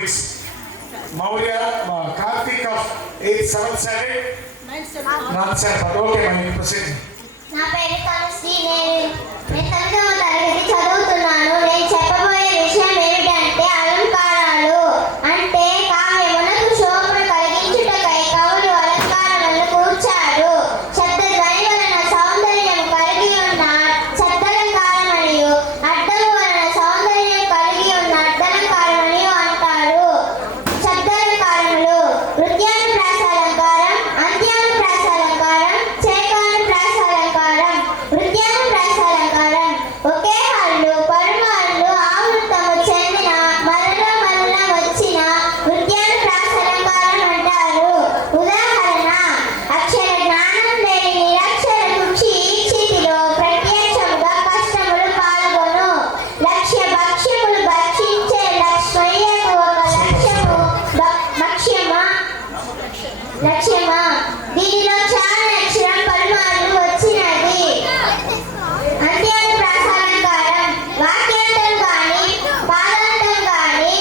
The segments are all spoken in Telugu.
Maurya Karthik of 8th 7th standard 9th standard. Okay, my proceed. నా పేరు తనుశ్రీ. నేను 9వ తరగతి చదువుతున్నాను. నేను చెప్పబోయే విషయం ఏమిటంటే అలంకారాలు. అంటే కావ్యమునకు శోభను కలిగించుటకై కవులు అలంకారములను కూర్చారు. శబ్ద ధ్వని వలన సౌందర్యం కలిగి ఉన్న శబ్దాలంకారమనియు అర్థము వలన సౌందర్యం కలిగి ఉన్న అర్థాలంకారమనియు అంటారు. శబ్దాలంకారములు వృత్యానుప్రాసాలంకారం, అంత్యానుప్రాసాలంకారం, చేకానుప్రాసాలంకారం. వృత్యానుప్రాసాలంకారం ఒకే హల్లు పరమాణులు ఆవృతము చెందిన మరల వచ్చిన వృత్యానుప్రాసాలంకారం అంటారు. ఉదాహరణ: అక్షర జ్ఞానం లేని నిరక్షర కుక్షి ఈక్షితిలో ప్రత్యక్షముగా కష్టములు పాల్గొను. లక్ష్య భక్ష్యములు భక్షించే లక్ష్మయ్యకు ఒక లక్ష్యమా దీనిలో చాలా అక్షరం పరమాణు వచ్చినది. అంత్యానుప్రాసాలంకారం వాక్యాంతం గాని పాదాంతం గాని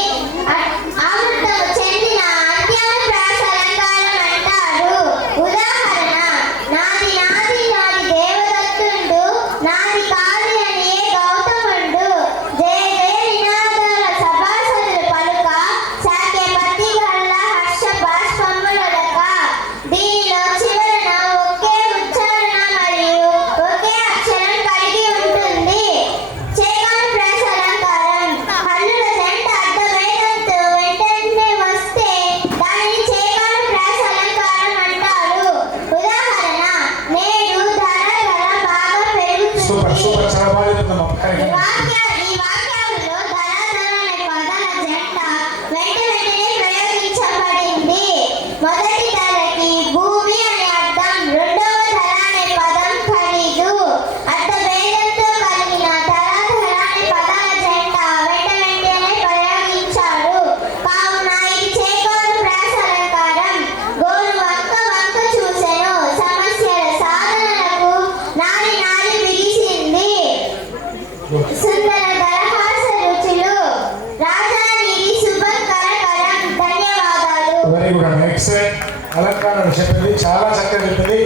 ఆవృతము చెందిన అంత్యానుప్రాసాలంకారం అంటారు. ఉదాహరణ: నాది నాది నాది దేవదత్తుండు, నాది కాదు అని ఏ గౌతముండు. జయ జయ నినాదాల సభాసదులు పలుక సాకే పతి గల్ల హర్ష బాష్పములొలక. దీనిలో చివరన ఒకే ఉచ్చారణ మరియు ఒకే అక్షరం కలిగి ఉంటుంది. చేకానుప్రాసాలంకారం హల్లుల జంట అర్థభేదంతో వెంటనే వస్తే దానిని చేకానుప్రాసాలంకారం అంటారు. ఉదాహరణ: నేడు ధర బాగా పెరుగుతుంది. చాలా బాగా చెప్తున్నాం. ఈ వాక్యాలలో ధర అనే పదాల జంట వెంటనే ప్రయోగించబడింది. మొదటి ధరకి భూమి అనే అర్థం, రెండవ ధర అనే పదం ఖరీదు. అర్థభేదంతో కలిగిన ధర అనే పదాల జంట వెంటనే ప్రయోగించారు. కావున ఇది చేకానుప్రాసాలంకారం. గోరు వంక వంక చూసెను, సమస్యల సాధనలకు నారి నారి బిగిసింది. సుందర దరహాస రుచులు రాజానిది శుభకరకరం. ధన్యవాదాలు. Very good. నెక్స్ట్ అలంకారాలు చెప్పింది చాలా చక్కగా చెప్పింది.